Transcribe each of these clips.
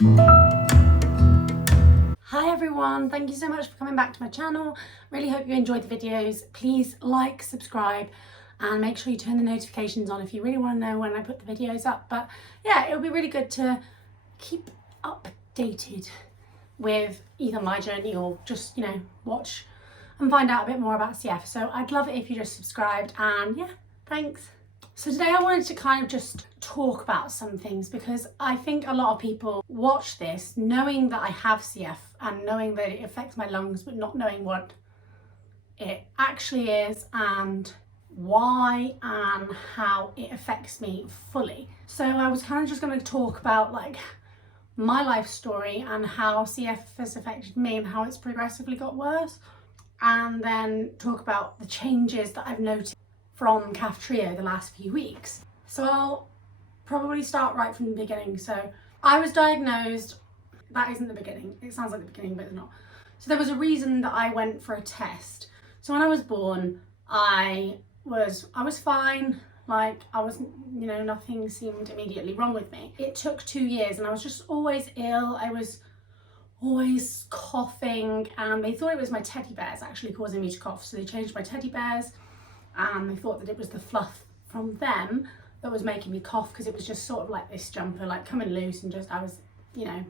Hi everyone, thank you so much for coming back to my channel. Really hope you enjoyed the videos. Please like, subscribe and make sure you turn the notifications on if you really want to know when I put the videos up. But yeah, it'll be really good to keep updated with either my journey or just, watch and find out a bit more about CF. So I'd love it if you just subscribed, and yeah, thanks. So today I wanted to kind of just talk about some things, because I think a lot of people watch this knowing that I have CF and knowing that it affects my lungs, but not knowing what it actually is and why and how it affects me fully. So I was kind of just going to talk about like my life story and how CF has affected me and how it's progressively got worse, and then talk about the changes that I've noticed from Kaftrio the last few weeks. So I'll probably start right from the beginning. So I was diagnosed, that isn't the beginning, it sounds like the beginning but it's not. So there was a reason that I went for a test. So when I was born, I was fine, like I was, nothing seemed immediately wrong with me. It took 2 years and I was just always ill. I was always coughing, and they thought it was my teddy bears actually causing me to cough. So they changed my teddy bears, and they thought that it was the fluff from them that was making me cough, because it was just sort of like this jumper, like coming loose, and just I was,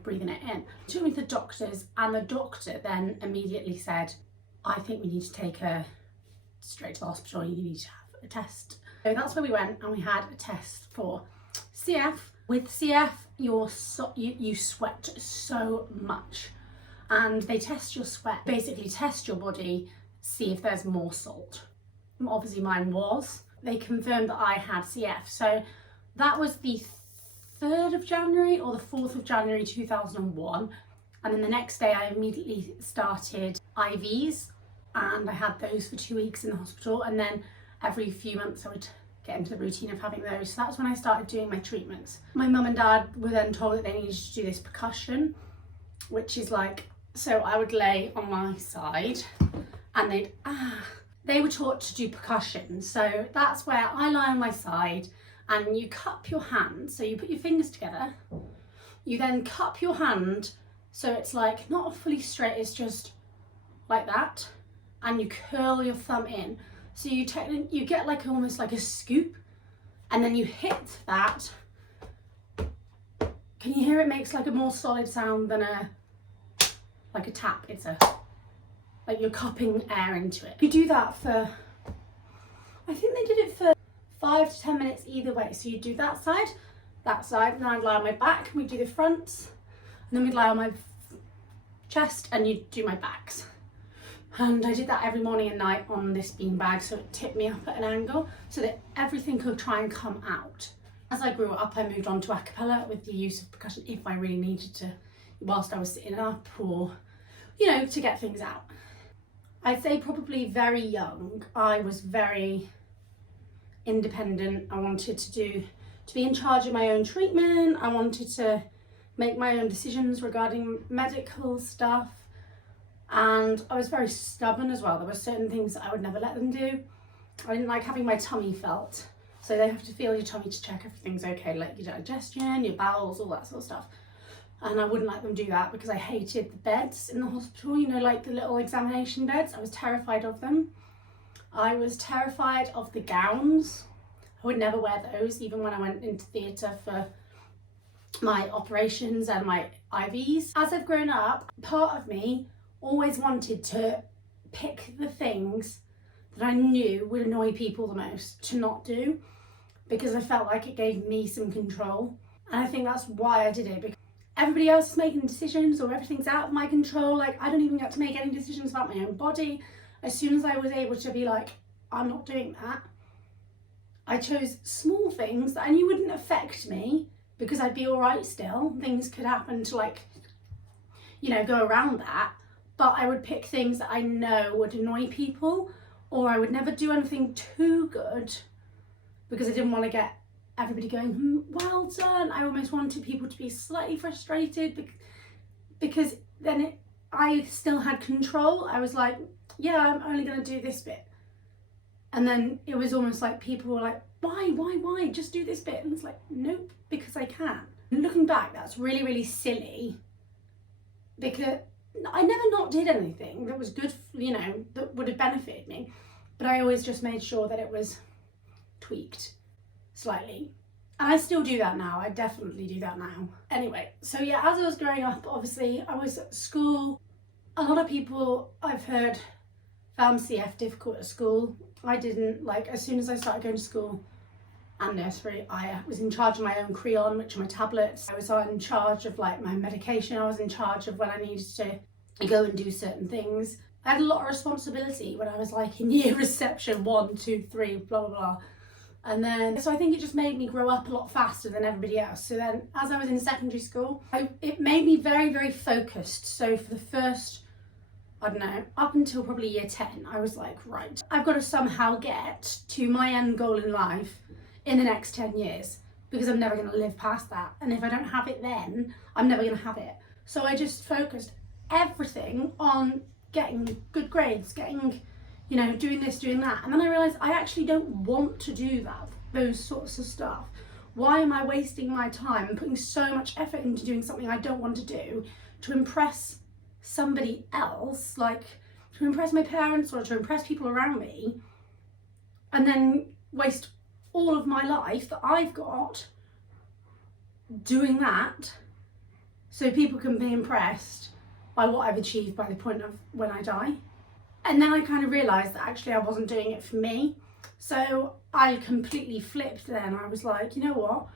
breathing it in. Took me to the doctors, and the doctor then immediately said, I think we need to take her straight to the hospital, you need to have a test. So that's where we went, and we had a test for CF. With CF, you sweat so much, and they test your sweat, basically test your body, see if there's more salt. Obviously mine was. They confirmed that I had CF. So that was the 3rd of January or the 4th of January 2001. And then the next day I immediately started IVs, and I had those for 2 weeks in the hospital, and then every few months I would get into the routine of having those. So that's when I started doing my treatments. My mum and dad were then told that they needed to do this percussion, which is like, so I would lay on my side and they were taught to do percussion. So that's where I lie on my side and you cup your hand. So you put your fingers together, you then cup your hand so it's like not fully straight, it's just like that, and you curl your thumb in. So you get like almost like a scoop, and then you hit that. Can you hear it makes like a more solid sound than like a tap? It's like you're cupping air into it. You do that for, I think they did it for 5 to 10 minutes either way. So you do that side, and then I'd lie on my back, and we'd do the fronts, and then we'd lie on my chest, and you'd do my backs. And I did that every morning and night on this beanbag, so it tipped me up at an angle so that everything could try and come out. As I grew up, I moved on to a cappella with the use of percussion if I really needed to, whilst I was sitting up, or, to get things out. I'd say probably very young, I was very independent. I wanted to be in charge of my own treatment. I wanted to make my own decisions regarding medical stuff. And I was very stubborn as well. There were certain things that I would never let them do. I didn't like having my tummy felt. So they have to feel your tummy to check everything's okay, like your digestion, your bowels, all that sort of stuff. And I wouldn't let them do that because I hated the beds in the hospital, like the little examination beds. I was terrified of them. I was terrified of the gowns. I would never wear those, even when I went into theatre for my operations and my IVs. As I've grown up, part of me always wanted to pick the things that I knew would annoy people the most to not do, because I felt like it gave me some control. And I think that's why I did it, because everybody else is making decisions, or everything's out of my control. Like, I don't even get to make any decisions about my own body. As soon as I was able to be like, I'm not doing that, I chose small things that I knew wouldn't affect me, because I'd be all right still. Things could happen to go around that. But I would pick things that I know would annoy people, or I would never do anything too good because I didn't want to get everybody going, well done. I almost wanted people to be slightly frustrated because then I still had control. I was like, yeah, I'm only going to do this bit. And then it was almost like people were like, why? Just do this bit. And it's like, nope, because I can. Looking back, that's really, really silly, because I never not did anything that was good, you know, that would have benefited me, but I always just made sure that it was tweaked slightly. And I still do that now. I definitely do that now. Anyway, so yeah, as I was growing up, obviously I was at school. A lot of people I've heard found CF difficult at school. I didn't. Like, as soon as I started going to school and nursery, I was in charge of my own crayon, which are my tablets. I was in charge of like my medication. I was in charge of when I needed to go and do certain things. I had a lot of responsibility when I was like in year reception 1, 2, 3, blah, blah, blah. And then, so I think it just made me grow up a lot faster than everybody else. So then as I was in secondary school, it made me very, very focused. So for the first, I don't know, up until probably year 10, I was like, right, I've got to somehow get to my end goal in life in the next 10 years, because I'm never going to live past that. And if I don't have it then, I'm never going to have it. So I just focused everything on getting good grades, getting, you know, doing this, doing that. And then I realised I actually don't want to do that, those sorts of stuff. Why am I wasting my time and putting so much effort into doing something I don't want to do to impress somebody else, like to impress my parents or to impress people around me, and then waste all of my life that I've got doing that so people can be impressed by what I've achieved by the point of when I die. And then I kind of realised that actually I wasn't doing it for me. So I completely flipped then. I was like, you know what?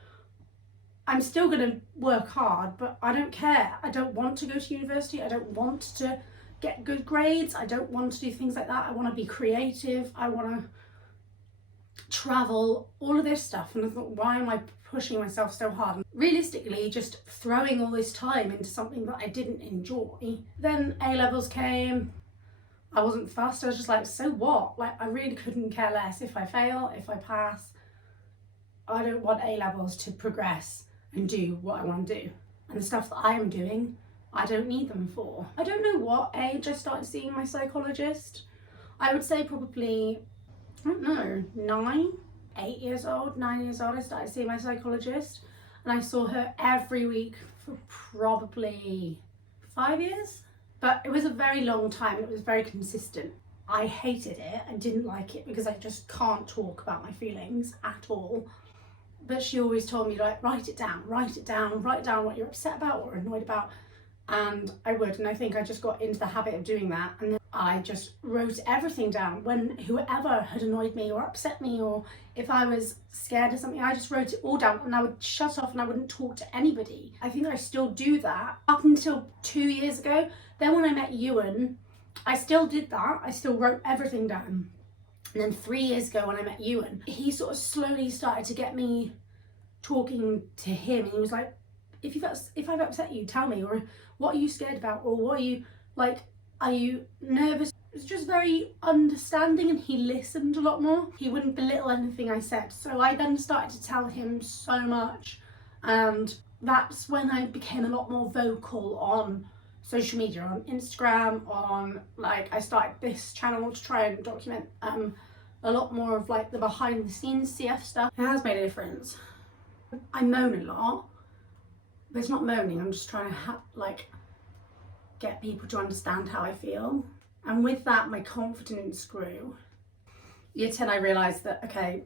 I'm still going to work hard, but I don't care. I don't want to go to university. I don't want to get good grades. I don't want to do things like that. I want to be creative. I want to travel, all of this stuff. And I thought, why am I pushing myself so hard? And realistically, just throwing all this time into something that I didn't enjoy. Then A-levels came. I wasn't fussed. I was just like, so what? Like, I really couldn't care less if I fail, if I pass. I don't want A-levels to progress and do what I want to do. And the stuff that I am doing, I don't need them for. I don't know what age I started seeing my psychologist. I would say probably, I don't know, 9 years old, I started seeing my psychologist. And I saw her every week for probably 5 years. But it was a very long time. It was very consistent. I hated it. I didn't like it because I just can't talk about my feelings at all. But she always told me, like, write it down what you're upset about, what you're annoyed about. And I would, and I think I just got into the habit of doing that. And then I just wrote everything down. When whoever had annoyed me or upset me, or if I was scared of something, I just wrote it all down and I would shut off and I wouldn't talk to anybody. I think I still do that up until 2 years ago. Then when I met Ewan, I still did that. I still wrote everything down. And then 3 years ago when I met Ewan, he sort of slowly started to get me talking to him. And he was like, if I've upset you, tell me. Or what are you scared about? Or what are you, like, are you nervous? It was just very understanding, and he listened a lot more. He wouldn't belittle anything I said. So I then started to tell him so much. And that's when I became a lot more vocal on social media, on Instagram, on, like, I started this channel to try and document a lot more of, like, the behind the scenes CF stuff. It has made a difference. I moan a lot, but it's not moaning. I'm just trying to like get people to understand how I feel. And with that, my confidence grew. Year 10, I realised that, okay,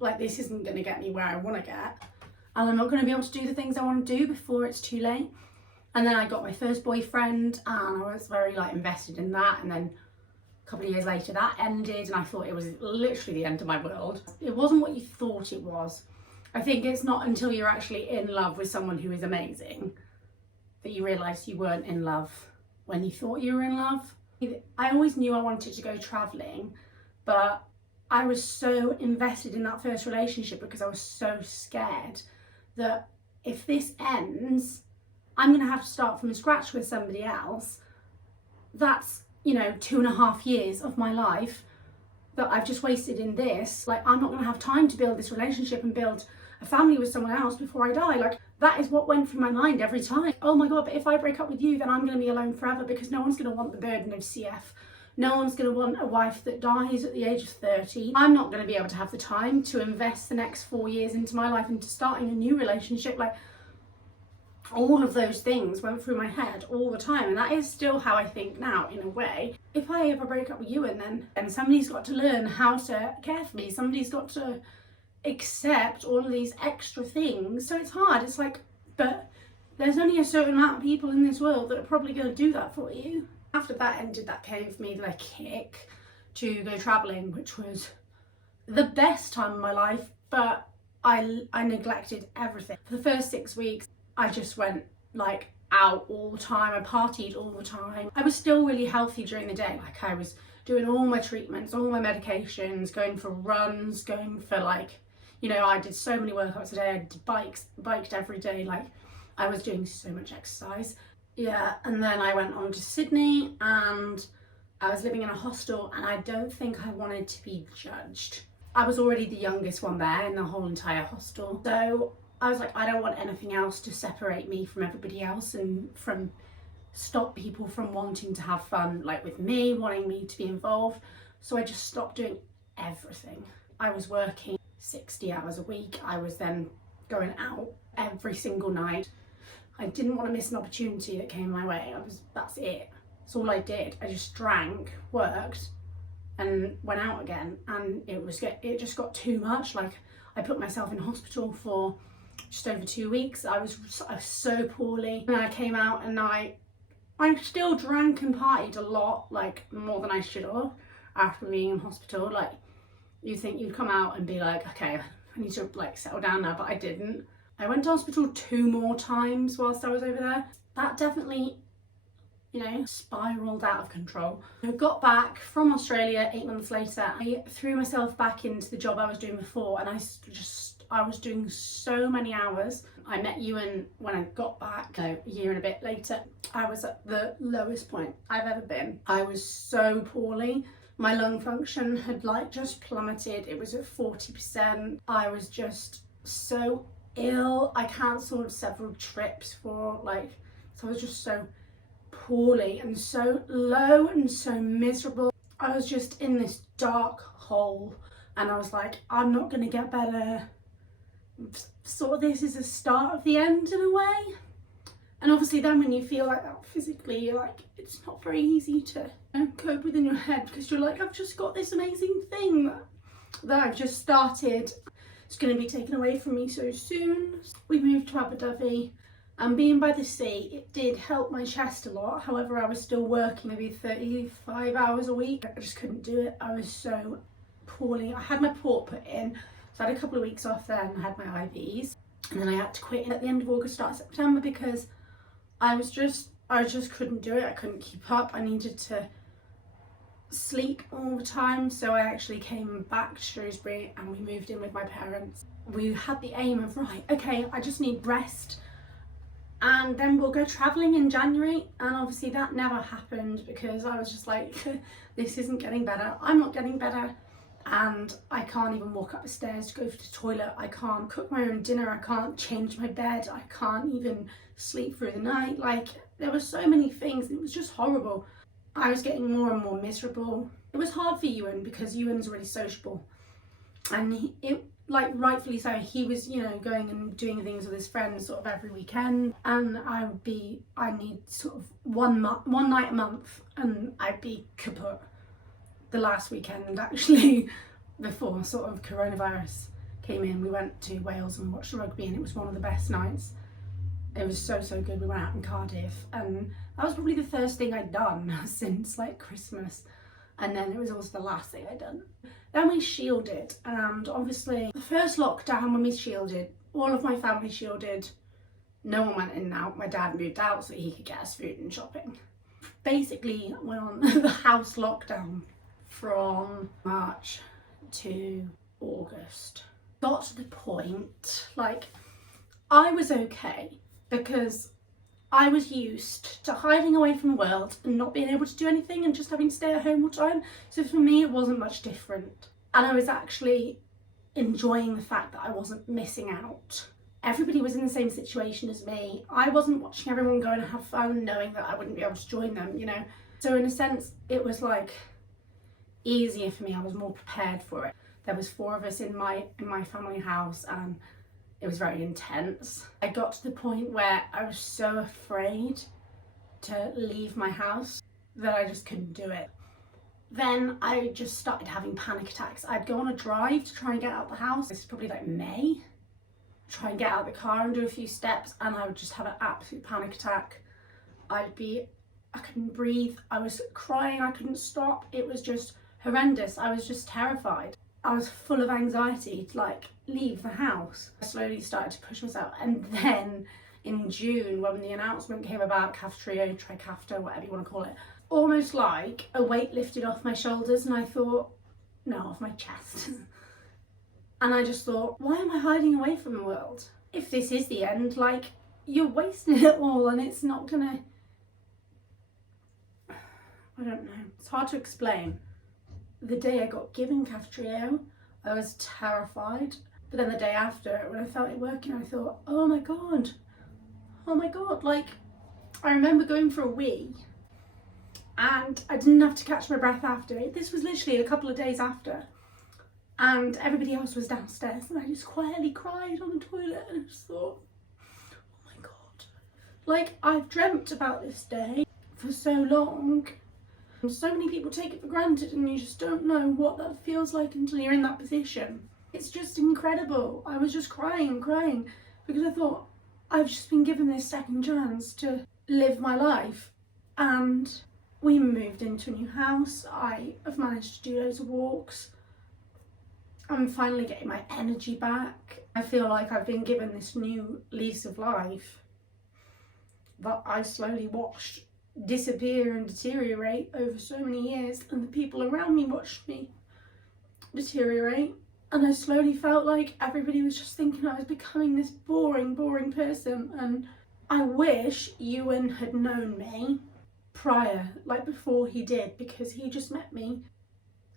like, this isn't going to get me where I want to get, and I'm not going to be able to do the things I want to do before it's too late. And then I got my first boyfriend, and I was very, like, invested in that. And then a couple of years later, that ended, and I thought it was literally the end of my world. It wasn't what you thought it was. I think it's not until you're actually in love with someone who is amazing that you realise you weren't in love when you thought you were in love. I always knew I wanted to go travelling, but I was so invested in that first relationship because I was so scared that if this ends, I'm going to have to start from scratch with somebody else. That's, you know, 2.5 years of my life that I've just wasted in this. Like, I'm not going to have time to build this relationship and build a family with someone else before I die. Like, that is what went through my mind every time. Oh my God, but if I break up with you, then I'm going to be alone forever because no one's going to want the burden of CF. No one's going to want a wife that dies at the age of 30. I'm not going to be able to have the time to invest the next 4 years into my life, into starting a new relationship. Like, all of those things went through my head all the time, and that is still how I think now, in a way. If I ever break up with you, and somebody's got to learn how to care for me, somebody's got to accept all of these extra things. So it's hard. It's like, but there's only a certain amount of people in this world that are probably going to do that for you. After that ended, that came for me the kick to go travelling, which was the best time of my life, but I neglected everything. For the first 6 weeks, I just went like out all the time. I partied all the time. I was still really healthy during the day. Like, I was doing all my treatments, all my medications, going for runs, going for like, you know, I did so many workouts a day. I did biked every day. Like, I was doing so much exercise. Yeah, and then I went on to Sydney and I was living in a hostel, and I don't think I wanted to be judged. I was already the youngest one there in the whole entire hostel. So I was like, I don't want anything else to separate me from everybody else and from stop people from wanting to have fun, like with me, wanting me to be involved. So I just stopped doing everything. I was working 60 hours a week. I was then going out every single night. I didn't want to miss an opportunity that came my way. That's it. That's all I did. I just drank, worked, and went out again. And it just got too much. Like, I put myself in hospital for just over 2 weeks. I was so poorly. And I came out and I still drank and partied a lot, like more than I should have after being in hospital. Like, you think you'd come out and be like, okay, I need to like settle down now, but I didn't. I went to hospital 2 more times whilst I was over there. That definitely, you know, spiraled out of control. I got back from Australia 8 months later. I threw myself back into the job I was doing before, and I was doing so many hours. I met Ewan when I got back, a year and a bit later. I was at the lowest point I've ever been. I was so poorly. My lung function had like just plummeted. It was at 40%. I was just so ill. I cancelled several trips so I was just so poorly and so low and so miserable. I was just in this dark hole, and I was like, I'm not gonna get better. Sort of, this is the start of the end in a way. And obviously then when you feel like that physically, you're like, it's not very easy to cope within your head, because you're like, I've just got this amazing thing that I've just started. It's going to be taken away from me so soon. We moved to Abu Dhabi, and being by the sea, it did help my chest a lot. However, I was still working maybe 35 hours a week. I just couldn't do it. I was so poorly. I had my port put in, so I had a couple of weeks off then. I had my IVs, and then I had to quit at the end of August, start September, because I just couldn't do it. I couldn't keep up. I needed to sleep all the time, so I actually came back to Shrewsbury and we moved in with my parents. We had the aim of, right, okay, I just need rest and then we'll go travelling in January, and obviously that never happened because I was just like, this isn't getting better, I'm not getting better, and I can't even walk up the stairs to go to the toilet, I can't cook my own dinner, I can't change my bed, I can't even sleep through the night. Like, there were so many things, it was just horrible. I was getting more and more miserable. It was hard for Ewan because Ewan's really sociable, and rightfully so, he was, you know, going and doing things with his friends sort of every weekend, and I need sort of one night a month, and I'd be kaput. The last weekend actually, before sort of coronavirus came in, we went to Wales and watched the rugby, and it was one of the best nights. It was so good. We went out in Cardiff, and that was probably the first thing I'd done since like Christmas, and then it was also the last thing I'd done. Then we shielded, and obviously the first lockdown when we shielded, all of my family shielded, no one went in and out. My dad moved out so he could get us food and shopping. Basically went on the house lockdown from March to August. Got to the point, like, I was okay because I was used to hiding away from the world and not being able to do anything and just having to stay at home all the time. So for me, it wasn't much different. And I was actually enjoying the fact that I wasn't missing out. Everybody was in the same situation as me. I wasn't watching everyone go and have fun knowing that I wouldn't be able to join them, you know. So in a sense, it was like easier for me. I was more prepared for it. There was 4 of us in my family house, and it was very intense. I got to the point where I was so afraid to leave my house that I just couldn't do it. Then I just started having panic attacks. I'd go on a drive to try and get out of the house. This is probably like May. Try and get out of the car and do a few steps, and I would just have an absolute panic attack. I couldn't breathe. I was crying. I couldn't stop. It was just horrendous. I was just terrified. I was full of anxiety to like leave the house. I slowly started to push myself, and then in June, when the announcement came about, Kaftrio, Trikafta, whatever you want to call it, almost like a weight lifted off my shoulders, and I thought, no, off my chest. And I just thought, why am I hiding away from the world? If this is the end, like, you're wasting it all, and it's not gonna, I don't know, it's hard to explain. The day I got given Kaftrio, I was terrified. But then the day after, when I felt it working, I thought, oh my god, like, I remember going for a wee, and I didn't have to catch my breath after. This was literally a couple of days after, and everybody else was downstairs, and I just quietly cried on the toilet, and I just thought, oh my god, like, I've dreamt about this day for so long. And so many people take it for granted, and you just don't know what that feels like until you're in that position. It's just incredible. I was just crying and crying because I thought, I've just been given this second chance to live my life. And we moved into a new house. I have managed to do loads of walks. I'm finally getting my energy back. I feel like I've been given this new lease of life that I slowly watched disappear and deteriorate over so many years, and the people around me watched me deteriorate, and I slowly felt like everybody was just thinking I was becoming this boring person. And I wish Ewan had known me prior, like before he did, because he just met me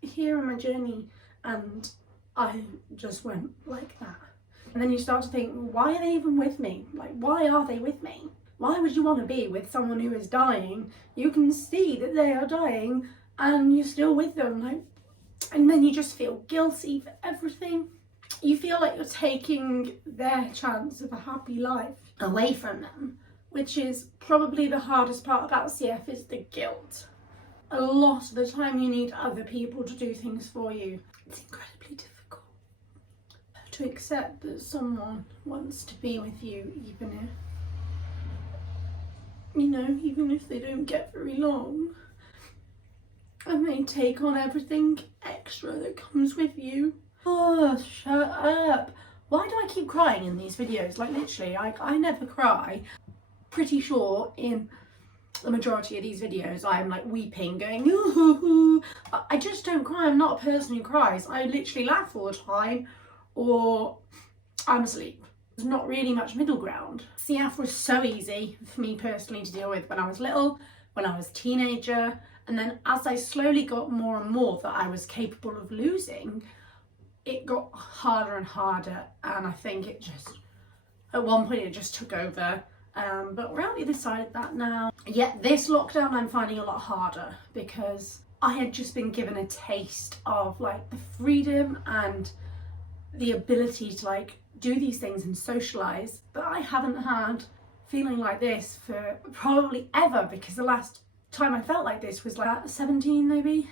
here on my journey, and I just went like that. And then you start to think, why are they even with me? Like, why are they with me? Why would you want to be with someone who is dying? You can see that they are dying and you're still with them. Like, and then you just feel guilty for everything. You feel like you're taking their chance of a happy life away from them, which is probably the hardest part about CF, is the guilt. A lot of the time you need other people to do things for you. It's incredibly difficult to accept that someone wants to be with you, even if they don't get very long, and they take on everything extra that comes with you. Oh, shut up. Why do I keep crying in these videos? Like, literally, I never cry. Pretty sure in the majority of these videos I'm like weeping, going, ooh. I just don't cry. I'm not a person who cries. I literally laugh all the time, or I'm asleep. There's not really much middle ground. CF was so easy for me personally to deal with when I was little, when I was a teenager, and then as I slowly got more and more that I was capable of losing, it got harder and harder, and I think it just, at one point it just took over. But we're on the other side of that now. Yet this lockdown I'm finding a lot harder, because I had just been given a taste of like the freedom and the ability to like do these things and socialise, but I haven't had feeling like this for probably ever, because the last time I felt like this was like 17 maybe,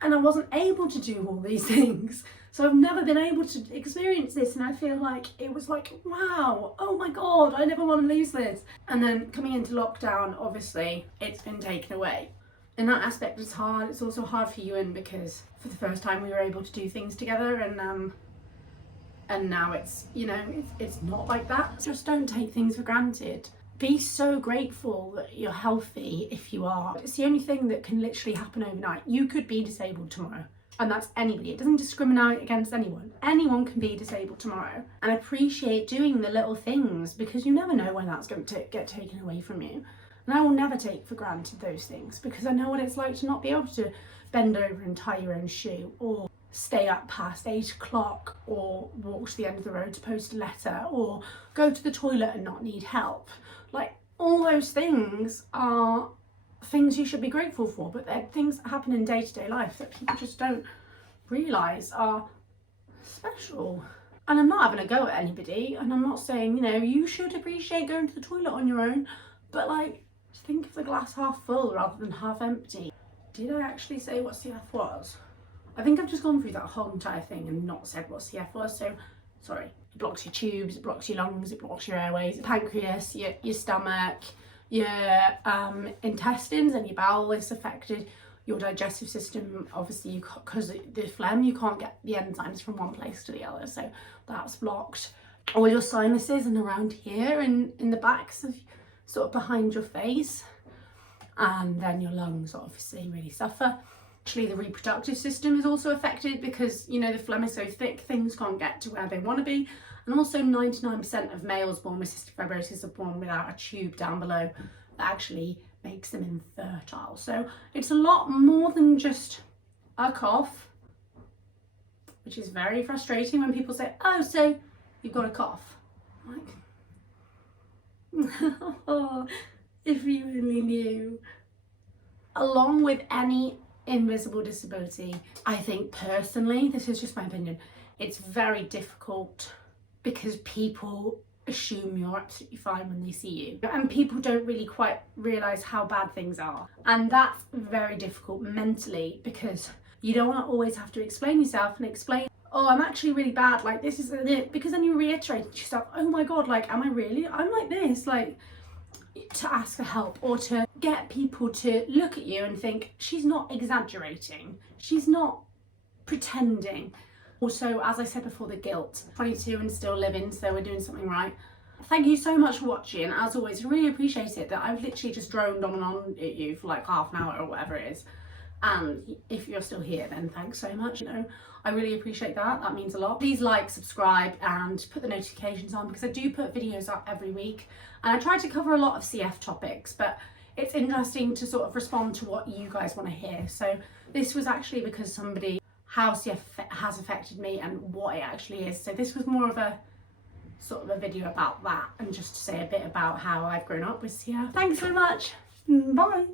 and I wasn't able to do all these things. So I've never been able to experience this, and I feel like it was like, wow, oh my god, I never want to lose this. And then coming into lockdown, obviously it's been taken away. In that aspect it's hard. It's also hard for Ewan, because for the first time we were able to do things together, and now it's, it's not like that. Just don't take things for granted. Be so grateful that you're healthy if you are. It's the only thing that can literally happen overnight. You could be disabled tomorrow, and that's anybody. It doesn't discriminate against anyone. Anyone can be disabled tomorrow. And appreciate doing the little things, because you never know when that's going to get taken away from you. And I will never take for granted those things, because I know what it's like to not be able to bend over and tie your own shoe, or stay up past 8 o'clock, or walk to the end of the road to post a letter, or go to the toilet and not need help. Like, all those things are things you should be grateful for, but they're things that happen in day-to-day life that people just don't realise are special. And I'm not having a go at anybody, and I'm not saying, you know, you should appreciate going to the toilet on your own, but like, think of the glass half full rather than half empty. Did I actually say what CF was? I think I've just gone through that whole entire thing and not said what CF was, so sorry. It blocks your tubes, it blocks your lungs, it blocks your airways, pancreas, your stomach, your intestines and your bowel is affected. Your digestive system, obviously, because the phlegm, you can't get the enzymes from one place to the other, so that's blocked. All your sinuses and around here and in the backs of sort of behind your face, and then your lungs obviously really suffer. Actually, the reproductive system is also affected because, you know, the phlegm is so thick, things can't get to where they want to be. And also 99% of males born with cystic fibrosis are born without a tube down below that actually makes them infertile. So it's a lot more than just a cough, which is very frustrating when people say, oh, so you've got a cough. Like, oh, if you only knew. Along with any invisible disability, I think personally, this is just my opinion, it's very difficult because people assume you're absolutely fine when they see you, and people don't really quite realise how bad things are, and that's very difficult mentally because you don't want to always have to explain yourself and explain, oh, I'm actually really bad, like this is it, because then you reiterate to yourself, oh my god, like am I really, I'm like this, like, to ask for help or to get people to look at you and think she's not exaggerating, she's not pretending. Also, as I said before, the guilt. 22 and still living, so we're doing something right. Thank you so much for watching. As always, really appreciate it that I've literally just droned on and on at you for like half an hour or whatever it is. And if you're still here, then thanks so much. You know, I really appreciate that. That means a lot. Please like, subscribe, and put the notifications on because I do put videos up every week. And I try to cover a lot of CF topics, but it's interesting to sort of respond to what you guys want to hear. So this was actually because somebody, how CF has affected me and what it actually is. So this was more of a sort of a video about that and just to say a bit about how I've grown up with CF. Thanks so much. Bye.